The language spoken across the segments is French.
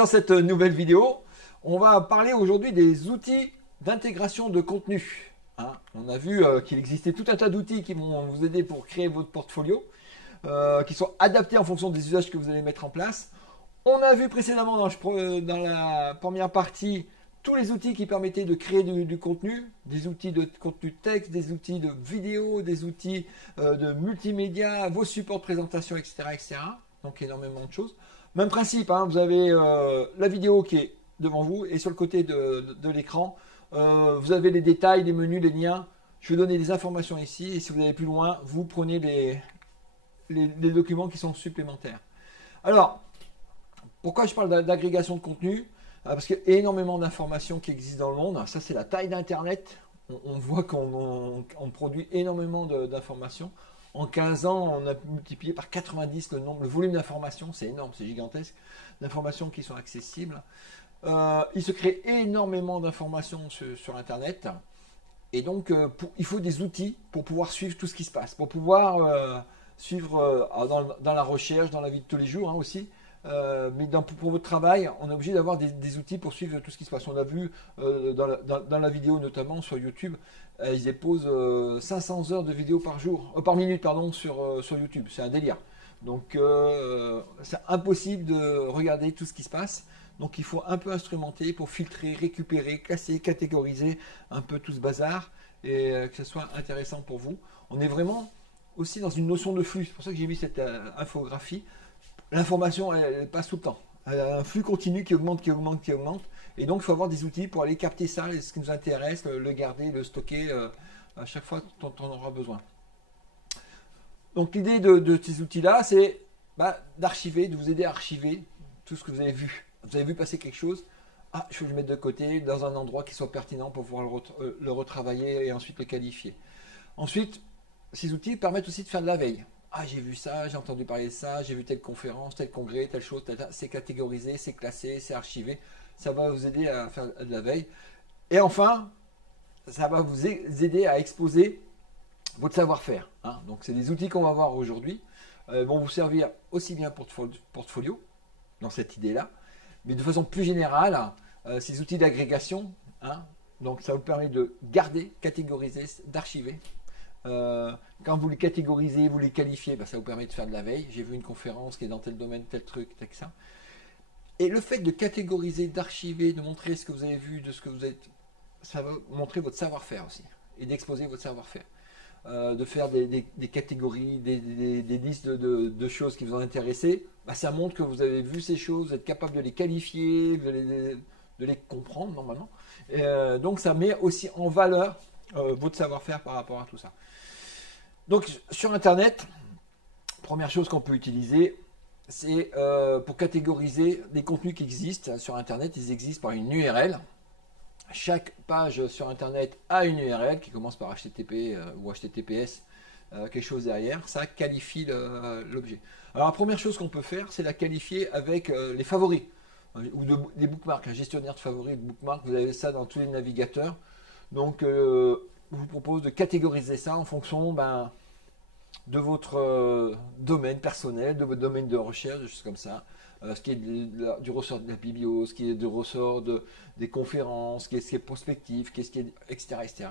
dans cette nouvelle vidéo. On va parler aujourd'hui des outils d'intégration de contenu. Hein, on a vu qu'il existait tout un tas d'outils qui vont vous aider pour créer votre portfolio, qui sont adaptés en fonction des usages que vous allez mettre en place. On a vu précédemment dans la première partie tous les outils qui permettaient de créer du contenu, des outils de contenu texte, des outils de vidéo, des outils de multimédia, vos supports de présentation, etc., etc. Donc énormément de choses. Même principe, hein, vous avez la vidéo qui est devant vous et sur le côté de l'écran, vous avez les détails, les menus, les liens. Je vais donner des informations ici et si vous allez plus loin, vous prenez les documents qui sont supplémentaires. Alors, pourquoi je parle d'agrégation de contenu? Parce qu'il y a énormément d'informations qui existent dans le monde. Ça, c'est la taille d'Internet. On voit qu'on produit énormément d'informations. En 15 ans, on a multiplié par 90 le volume d'informations. C'est énorme, c'est gigantesque. D'informations qui sont accessibles. Il se crée énormément d'informations sur Internet. Et donc, il faut des outils pour pouvoir suivre tout ce qui se passe. Pour pouvoir suivre dans la recherche, dans la vie de tous les jours aussi. Mais pour votre travail, on est obligé d'avoir des outils pour suivre tout ce qui se passe. On a vu dans la vidéo, notamment sur YouTube, ils déposent 500 heures de vidéo par minute sur YouTube. C'est un délire. Donc c'est impossible de regarder tout ce qui se passe. Donc il faut un peu instrumenter pour filtrer, récupérer, classer, catégoriser un peu tout ce bazar et que ce soit intéressant pour vous. On est vraiment aussi dans une notion de flux. C'est pour ça que j'ai mis cette infographie. L'information, elle passe tout le temps. Elle a un flux continu qui augmente, qui augmente, qui augmente. Et donc, il faut avoir des outils pour aller capter ça, ce qui nous intéresse, le garder, le stocker à chaque fois dont on aura besoin. Donc, l'idée de ces outils-là, c'est d'archiver, de vous aider à archiver tout ce que vous avez vu. Vous avez vu passer quelque chose. Ah, je vais le mettre de côté dans un endroit qui soit pertinent pour pouvoir le retravailler et ensuite le qualifier. Ensuite, ces outils permettent aussi de faire de la veille. Ah, j'ai vu ça, j'ai entendu parler de ça, j'ai vu telle conférence, tel congrès, telle chose, c'est catégorisé, c'est classé, c'est archivé. Ça va vous aider à faire de la veille. Et enfin, ça va vous aider à exposer votre savoir-faire. Hein. Donc, c'est des outils qu'on va voir aujourd'hui. Vont vous servir aussi bien pour portfolio, dans cette idée-là, mais de façon plus générale, ces outils d'agrégation, hein, donc ça vous permet de garder, catégoriser, d'archiver. Quand vous les catégorisez, vous les qualifiez, ça vous permet de faire de la veille. J'ai vu une conférence qui est dans tel domaine, tel truc, tel que ça. Et le fait de catégoriser, d'archiver, de montrer ce que vous avez vu, de ce que vous êtes, ça va montrer votre savoir-faire aussi. Et d'exposer votre savoir-faire. De faire des catégories, des listes de choses qui vous ont intéressé, ça montre que vous avez vu ces choses, vous êtes capable de les qualifier, de les comprendre normalement. Et donc ça met aussi en valeur votre savoir-faire par rapport à tout ça. Donc sur Internet, première chose qu'on peut utiliser, c'est pour catégoriser les contenus qui existent sur Internet. Ils existent par une URL. Chaque page sur Internet a une URL qui commence par HTTP ou HTTPS, quelque chose derrière. Ça qualifie l'objet. Alors la première chose qu'on peut faire, c'est la qualifier avec les favoris ou des bookmarks. Un gestionnaire de favoris, de bookmarks, vous avez ça dans tous les navigateurs. Donc, je vous propose de catégoriser ça en fonction de votre domaine personnel, de votre domaine de recherche, des choses comme ça. Ce qui est du ressort de la biblio, ce qui est du ressort des conférences, ce qui est prospectif, etc., etc.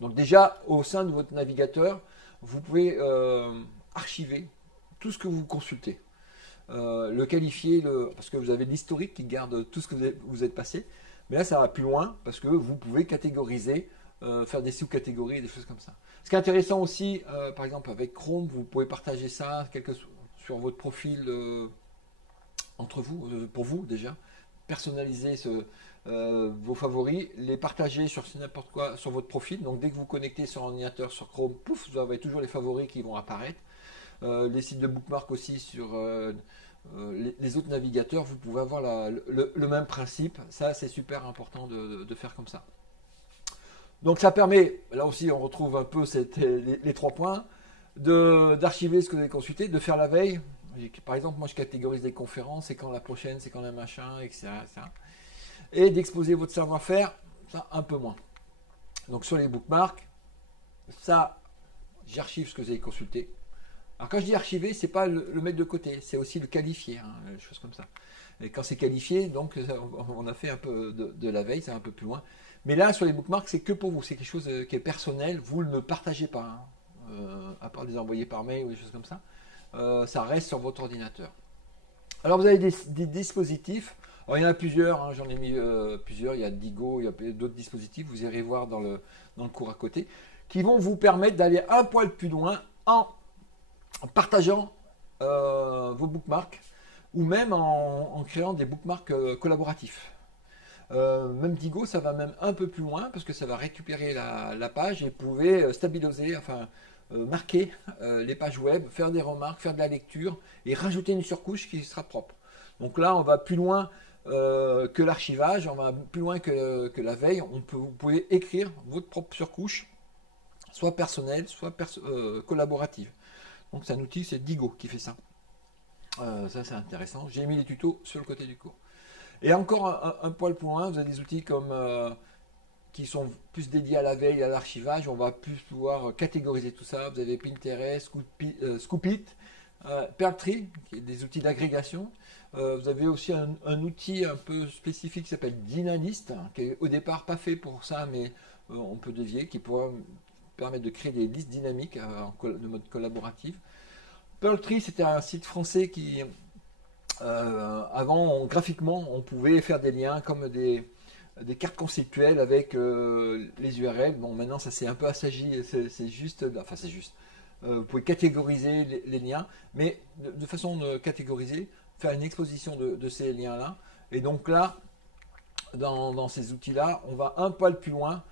Donc déjà, au sein de votre navigateur, vous pouvez archiver tout ce que vous consultez. Le qualifier, parce que vous avez l'historique qui garde tout ce que vous êtes passé. Mais là, ça va plus loin parce que vous pouvez catégoriser, faire des sous-catégories, des choses comme ça. Ce qui est intéressant aussi, par exemple avec Chrome, vous pouvez partager ça sur votre profil entre vous, pour vous déjà. Personnaliser vos favoris, les partager sur n'importe quoi sur votre profil. Donc dès que vous connectez sur un ordinateur, sur Chrome, pouf, vous avez toujours les favoris qui vont apparaître. Les sites de bookmark aussi sur les autres navigateurs, vous pouvez avoir le même principe. Ça, c'est super important de faire comme ça. Donc ça permet, là aussi on retrouve un peu les 3 points, d'archiver ce que vous avez consulté, de faire la veille. Par exemple, moi je catégorise les conférences, c'est quand la prochaine, c'est quand la machin, etc. Et d'exposer votre savoir-faire, ça un peu moins. Donc sur les bookmarks, ça, j'archive ce que vous avez consulté. Alors quand je dis archiver, c'est pas le mettre de côté, c'est aussi le qualifier, hein, des choses comme ça. Et quand c'est qualifié, donc on a fait un peu de la veille, c'est un peu plus loin. Mais là, sur les bookmarks, c'est que pour vous, c'est quelque chose qui est personnel, vous ne le partagez pas, hein, à part les envoyer par mail ou des choses comme ça. Ça reste sur votre ordinateur. Alors vous avez des dispositifs. Alors, il y en a plusieurs, hein, j'en ai mis plusieurs. Il y a Digo, il y a d'autres dispositifs. Vous irez voir dans le cours à côté, qui vont vous permettre d'aller un poil plus loin en partageant vos bookmarks ou même en créant des bookmarks collaboratifs. Même Digo, ça va même un peu plus loin parce que ça va récupérer la page et vous pouvez stabiliser, enfin marquer les pages web, faire des remarques, faire de la lecture et rajouter une surcouche qui sera propre. Donc là, on va plus loin que l'archivage, on va plus loin que la veille. Vous pouvez écrire votre propre surcouche, soit personnelle, soit collaborative. Donc c'est un outil, c'est Digo qui fait ça. Ça c'est intéressant. J'ai mis les tutos sur le côté du cours. Et encore un poil plus loin, vous avez des outils comme qui sont plus dédiés à la veille, à l'archivage. On va plus pouvoir catégoriser tout ça. Vous avez Pinterest, Scoopit, Pearltree, qui est des outils d'agrégation. Vous avez aussi un outil un peu spécifique qui s'appelle Dynalist, hein, qui est au départ pas fait pour ça, mais on peut dévier, qui pourra permettre de créer des listes dynamiques de mode collaboratif. Pearltree, c'était un site français qui, avant, graphiquement, on pouvait faire des liens comme des cartes conceptuelles avec les URL. Bon, maintenant, ça s'est un peu assagi, c'est juste, enfin, c'est juste. Vous pouvez catégoriser les liens, mais de façon de catégoriser, faire une exposition de ces liens-là. Et donc là, dans ces outils-là, on va un poil plus loin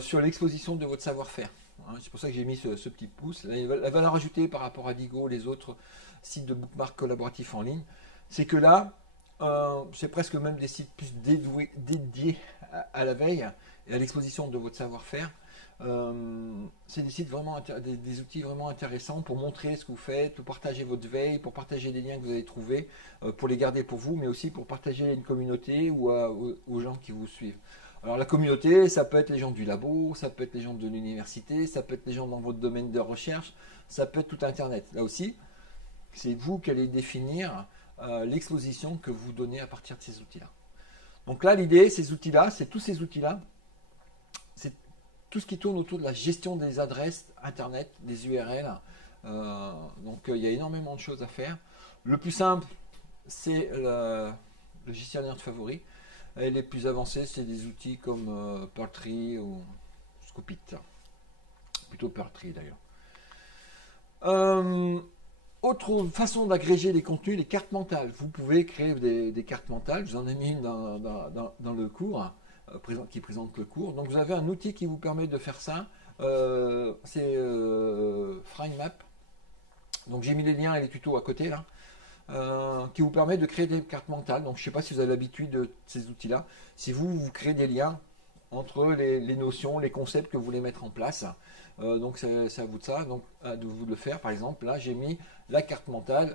sur l'exposition de votre savoir-faire. Hein, c'est pour ça que j'ai mis ce petit pouce. La valeur ajoutée par rapport à Digo, les autres sites de bookmark collaboratifs en ligne, c'est que là, c'est presque même des sites plus dédiés à la veille et à l'exposition de votre savoir-faire. C'est des sites vraiment des outils vraiment intéressants pour montrer ce que vous faites, pour partager votre veille, pour partager les liens que vous avez trouvés, pour les garder pour vous, mais aussi pour partager à une communauté ou aux gens qui vous suivent. Alors la communauté, ça peut être les gens du labo, ça peut être les gens de l'université, ça peut être les gens dans votre domaine de recherche, ça peut être tout Internet. Là aussi, c'est vous qui allez définir l'exposition que vous donnez à partir de ces outils-là. Donc là, l'idée, ces outils-là, c'est tous ces outils-là, c'est tout ce qui tourne autour de la gestion des adresses Internet, des URL. Donc il y a énormément de choses à faire. Le plus simple, c'est le gestionnaire de favoris. Et les plus avancés, c'est des outils comme Pearltree ou Scoopit. Plutôt Pearltree d'ailleurs. Autre façon d'agréger les contenus, les cartes mentales. Vous pouvez créer des cartes mentales. Je vous en ai mis une dans le cours, qui présente le cours. Donc vous avez un outil qui vous permet de faire ça. C'est FrameMap. Donc j'ai mis les liens et les tutos à côté là. Qui vous permet de créer des cartes mentales. Donc je ne sais pas si vous avez l'habitude de ces outils-là. Si vous créez des liens entre les notions, les concepts que vous voulez mettre en place. Donc c'est à vous de vous de le faire. Par exemple, là j'ai mis la carte mentale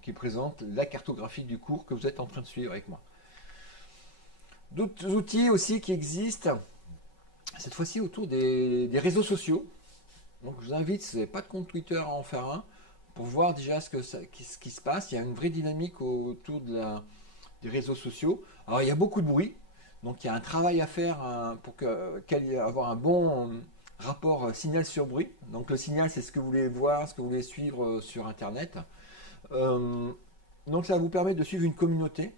qui présente la cartographie du cours que vous êtes en train de suivre avec moi. D'autres outils aussi qui existent, cette fois-ci autour des réseaux sociaux. Donc je vous invite, si vous n'avez pas de compte Twitter, à en faire un, pour voir déjà ce qui se passe. Il y a une vraie dynamique autour des réseaux sociaux. Alors il y a beaucoup de bruit, donc il y a un travail à faire pour avoir un bon rapport signal sur bruit. Donc le signal, c'est ce que vous voulez voir, ce que vous voulez suivre sur Internet. Donc ça vous permet de suivre une communauté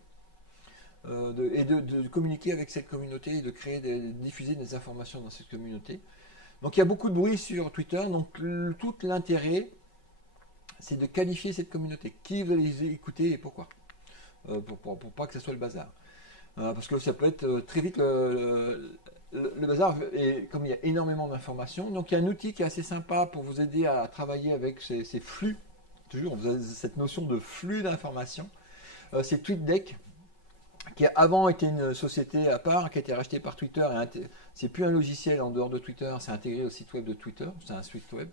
et de communiquer avec cette communauté et de diffuser des informations dans cette communauté. Donc il y a beaucoup de bruit sur Twitter. Donc tout l'intérêt, c'est de qualifier cette communauté. Qui vous allez écouter et pourquoi, pour pas que ce soit le bazar. Parce que ça peut être très vite le bazar, et comme il y a énormément d'informations. Donc il y a un outil qui est assez sympa pour vous aider à travailler avec ces flux. Toujours, vous avez cette notion de flux d'informations. C'est TweetDeck, qui avant était une société à part, qui a été rachetée par Twitter. C'est plus un logiciel en dehors de Twitter, c'est intégré au site web de Twitter. C'est un site web.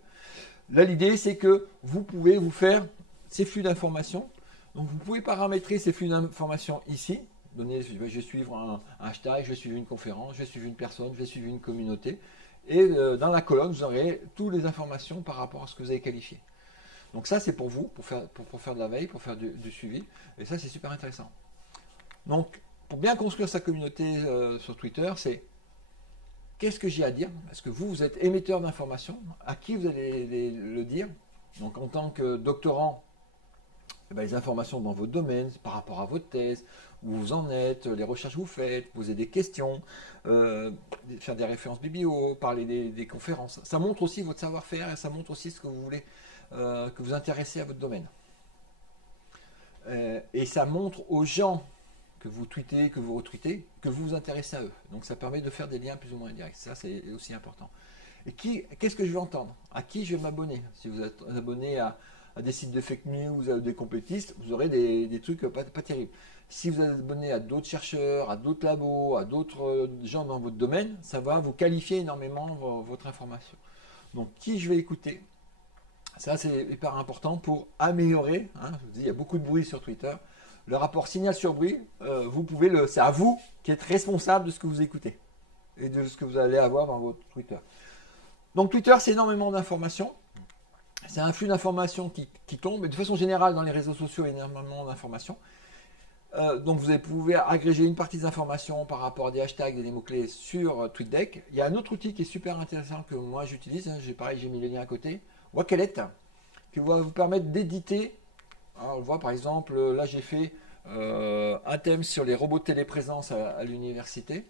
Là, l'idée, c'est que vous pouvez vous faire ces flux d'informations. Donc, vous pouvez paramétrer ces flux d'informations ici. Je vais suivre un hashtag, je vais suivre une conférence, je vais suivre une personne, je vais suivre une communauté. Et dans la colonne, vous aurez toutes les informations par rapport à ce que vous avez qualifié. Donc ça, c'est pour vous, pour faire de la veille, pour faire du suivi. Et ça, c'est super intéressant. Donc, pour bien construire sa communauté sur Twitter, c'est qu'est-ce que j'ai à dire? Est-ce que vous êtes émetteur d'informations? À qui vous allez le dire? Donc, en tant que doctorant, eh bien, les informations dans votre domaine, par rapport à votre thèse, où vous en êtes, les recherches que vous faites, poser des questions, faire des références biblio, parler des conférences. Ça montre aussi votre savoir-faire et ça montre aussi ce que vous voulez, que vous intéressez à votre domaine. Et ça montre aux gens que vous tweetez, que vous retweetez, que vous vous intéressez à eux. Donc ça permet de faire des liens plus ou moins directs. Ça, c'est aussi important. Et qu'est-ce que je vais entendre? À qui je vais m'abonner? Si vous êtes abonné à des sites de fake news, à des complétistes, vous aurez des trucs pas terribles. Si vous êtes abonné à d'autres chercheurs, à d'autres labos, à d'autres gens dans votre domaine, ça va vous qualifier énormément votre information. Donc qui je vais écouter? Ça, c'est hyper important pour améliorer. Hein, je vous dis, il y a beaucoup de bruit sur Twitter. Le rapport signal sur bruit, c'est à vous qui êtes responsable de ce que vous écoutez et de ce que vous allez avoir dans votre Twitter. Donc Twitter, c'est énormément d'informations. C'est un flux d'informations qui tombe. Et de façon générale, dans les réseaux sociaux, il y a énormément d'informations. Donc vous pouvez agréger une partie des informations par rapport à des hashtags et des mots-clés sur TweetDeck. Il y a un autre outil qui est super intéressant que moi j'utilise. Hein, j'ai mis les liens à côté. Wakelet, qui va vous permettre d'éditer. On voit par exemple, là j'ai fait un thème sur les robots de téléprésence à l'université.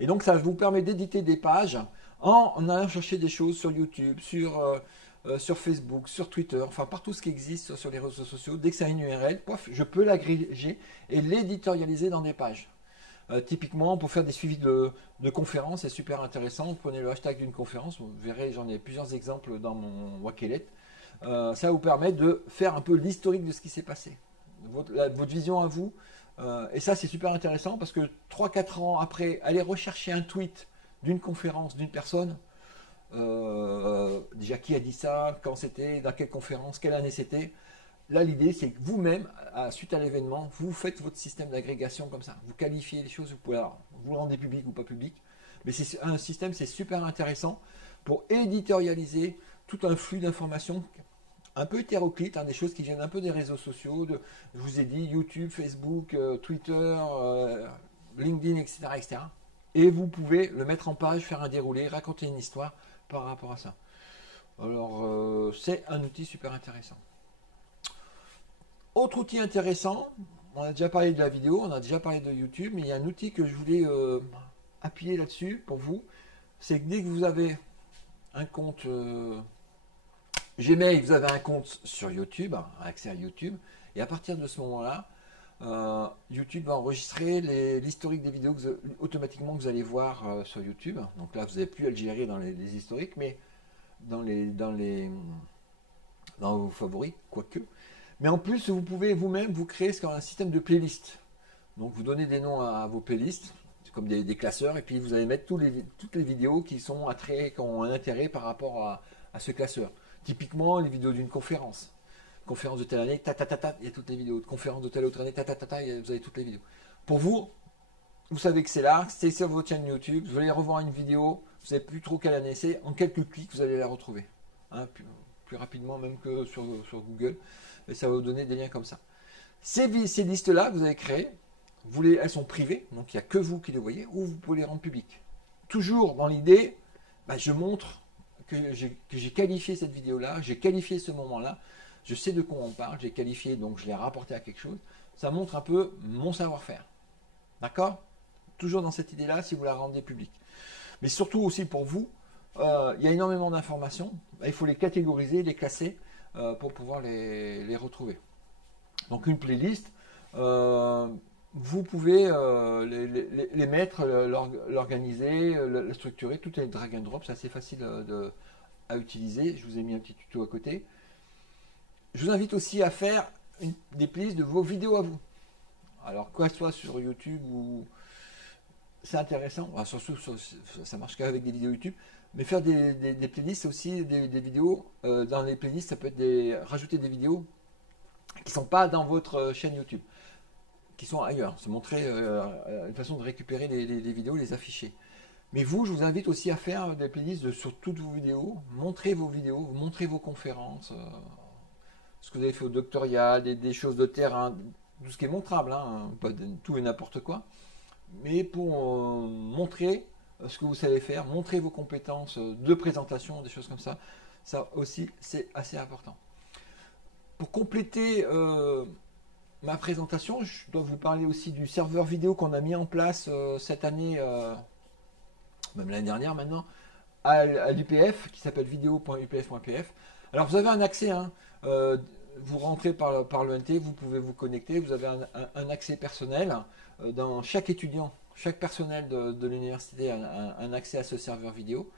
Et donc ça vous permet d'éditer des pages en allant chercher des choses sur YouTube, sur Facebook, sur Twitter, enfin partout ce qui existe sur les réseaux sociaux. Dès que ça a une URL, pof, je peux l'agréger et l'éditorialiser dans des pages. Typiquement, pour faire des suivis de conférences, c'est super intéressant. Vous prenez le hashtag d'une conférence, vous verrez, j'en ai plusieurs exemples dans mon Wakelet. Ça vous permet de faire un peu l'historique de ce qui s'est passé, votre vision à vous. Et ça, c'est super intéressant parce que 3-4 ans après, aller rechercher un tweet d'une conférence, d'une personne, déjà qui a dit ça, quand c'était, dans quelle conférence, quelle année c'était. Là, l'idée, c'est que vous-même, suite à l'événement, vous faites votre système d'agrégation comme ça. Vous qualifiez les choses, vous pouvez vous le rendez public ou pas public. Mais c'est un système, c'est super intéressant pour éditorialiser tout un flux d'informations un peu hétéroclite, hein, des choses qui viennent un peu des réseaux sociaux, je vous ai dit YouTube, Facebook, Twitter, LinkedIn, etc., etc. Et vous pouvez le mettre en page, faire un déroulé, raconter une histoire par rapport à ça. Alors, c'est un outil super intéressant. Autre outil intéressant, on a déjà parlé de la vidéo, on a déjà parlé de YouTube, mais il y a un outil que je voulais appuyer là-dessus pour vous, c'est que dès que vous avez un compte Gmail, vous avez un compte sur YouTube, accès à YouTube, et à partir de ce moment-là, YouTube va enregistrer l'historique des vidéos automatiquement que vous allez voir sur YouTube. Donc là, vous n'avez plus à le gérer dans les historiques, mais dans vos favoris, quoique. Mais en plus, vous pouvez vous-même vous créer ce qu'on a un système de playlist. Donc vous donnez des noms à vos playlists, comme des classeurs, et puis vous allez mettre toutes les vidéos qui ont un intérêt par rapport à ce classeur. Typiquement, les vidéos d'une conférence. Conférence de telle année, il y a toutes les vidéos. Conférence de telle autre année, vous avez toutes les vidéos. Pour vous, vous savez que c'est là, c'est sur votre chaîne YouTube, vous allez revoir une vidéo, vous savez plus trop quelle année c'est, en quelques clics, vous allez la retrouver. Hein, plus rapidement même que sur Google. Et ça va vous donner des liens comme ça. Ces listes-là que vous avez créées, elles sont privées, donc il n'y a que vous qui les voyez, ou vous pouvez les rendre publiques. Toujours dans l'idée, je montre que j'ai qualifié cette vidéo-là, j'ai qualifié ce moment-là, je sais de quoi on parle, j'ai qualifié, donc je l'ai rapporté à quelque chose. Ça montre un peu mon savoir-faire. D'accord? Toujours dans cette idée-là, si vous la rendez publique. Mais surtout aussi pour vous, il y a énormément d'informations. Il faut les catégoriser, les classer pour pouvoir les retrouver. Donc une playlist, vous pouvez les mettre, l'organiser, la structurer. Tout est drag and drop, c'est assez facile à utiliser. Je vous ai mis un petit tuto à côté. Je vous invite aussi à faire des playlists de vos vidéos à vous. Alors, quoi soit sur YouTube ou... C'est intéressant, enfin, surtout ça marche qu'avec des vidéos YouTube, mais faire des playlists aussi, des vidéos. Dans les playlists, ça peut être rajouter des vidéos qui ne sont pas dans votre chaîne YouTube, qui sont ailleurs. Se montrer une façon de récupérer les vidéos, les afficher. Mais vous, je vous invite aussi à faire des playlists sur toutes vos vidéos, montrez vos conférences, ce que vous avez fait au doctorat, des choses de terrain, tout ce qui est montrable, hein, pas tout et n'importe quoi, mais pour montrer ce que vous savez faire, montrer vos compétences de présentation, des choses comme ça. Ça aussi, c'est assez important. Pour compléter ma présentation, je dois vous parler aussi du serveur vidéo qu'on a mis en place cette année, même l'année dernière maintenant, à l'UPF, qui s'appelle vidéo.upf.pf. Alors vous avez un accès, hein, vous rentrez par l'ENT, vous pouvez vous connecter, vous avez un accès personnel. Dans chaque étudiant, chaque personnel de l'université a un accès à ce serveur vidéo.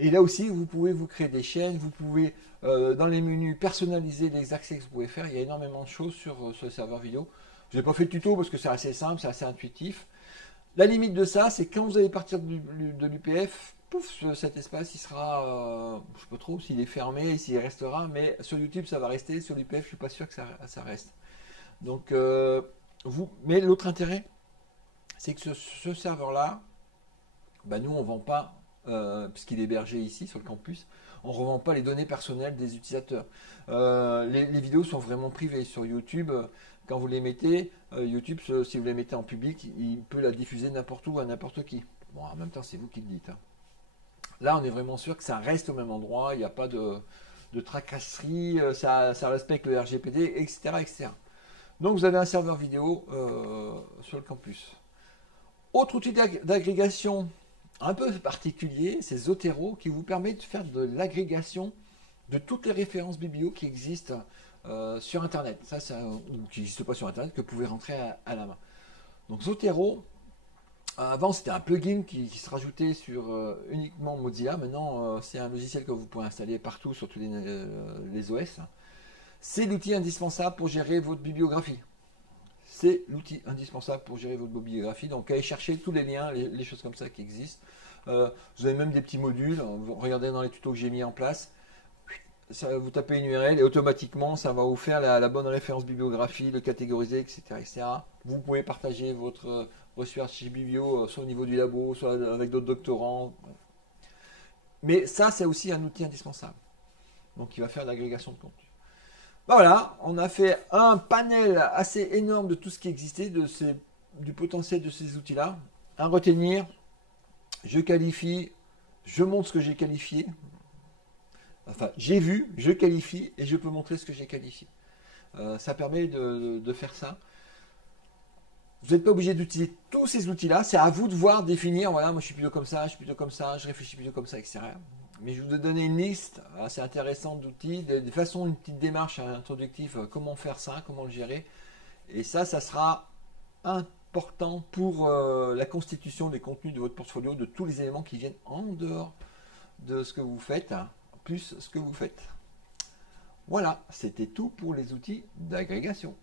Et là aussi, vous pouvez vous créer des chaînes, vous pouvez dans les menus personnaliser les accès que vous pouvez faire. Il y a énormément de choses sur ce serveur vidéo. Je n'ai pas fait de tuto parce que c'est assez simple, c'est assez intuitif. La limite de ça, c'est quand vous allez partir de l'UPF, pouf, cet espace, il sera, je ne sais pas trop s'il est fermé, s'il restera, mais sur YouTube, ça va rester. Sur l'UPF, je ne suis pas sûr que ça reste. Donc, mais l'autre intérêt, c'est que ce serveur-là, bah nous, on ne vend pas, puisqu'il est hébergé ici sur le campus, on ne revend pas les données personnelles des utilisateurs. Les vidéos sont vraiment privées sur YouTube. Quand vous les mettez, YouTube, si vous les mettez en public, il peut la diffuser n'importe où à n'importe qui. Bon, en même temps, c'est vous qui le dites. Hein. Là, on est vraiment sûr que ça reste au même endroit, il n'y a pas de tracasserie, ça respecte le RGPD, etc., etc. Donc, vous avez un serveur vidéo sur le campus. Autre outil d'agrégation un peu particulier, c'est Zotero, qui vous permet de faire de l'agrégation de toutes les références biblio qui existent sur Internet. Ça, ou qui n'existent pas sur Internet, que vous pouvez rentrer à la main. Donc Zotero, avant c'était un plugin qui se rajoutait sur uniquement Mozilla. Maintenant, c'est un logiciel que vous pouvez installer partout sur tous les OS. C'est l'outil indispensable pour gérer votre bibliographie. C'est l'outil indispensable pour gérer votre bibliographie. Donc, allez chercher tous les liens, les choses comme ça qui existent. Vous avez même des petits modules. Regardez dans les tutos que j'ai mis en place. Ça, vous tapez une URL et automatiquement, ça va vous faire la bonne référence bibliographie, le catégoriser, etc., etc. Vous pouvez partager votre recherche biblio, soit au niveau du labo, soit avec d'autres doctorants. Mais ça, c'est aussi un outil indispensable. Donc, il va faire l'agrégation de contenu. Voilà, on a fait un panel assez énorme de tout ce qui existait, du potentiel de ces outils-là. À retenir, je qualifie, je montre ce que j'ai qualifié. Enfin, j'ai vu, je qualifie et je peux montrer ce que j'ai qualifié. Ça permet de faire ça. Vous n'êtes pas obligé d'utiliser tous ces outils-là. C'est à vous de voir, définir. Voilà, moi je suis plutôt comme ça, je suis plutôt comme ça, je réfléchis plutôt comme ça, etc. Mais je vous ai donné une liste assez intéressante d'outils, de façon, une petite démarche introductive, comment faire ça, comment le gérer. Et ça sera important pour la constitution des contenus de votre portfolio, de tous les éléments qui viennent en dehors de ce que vous faites, plus ce que vous faites. Voilà, c'était tout pour les outils d'agrégation.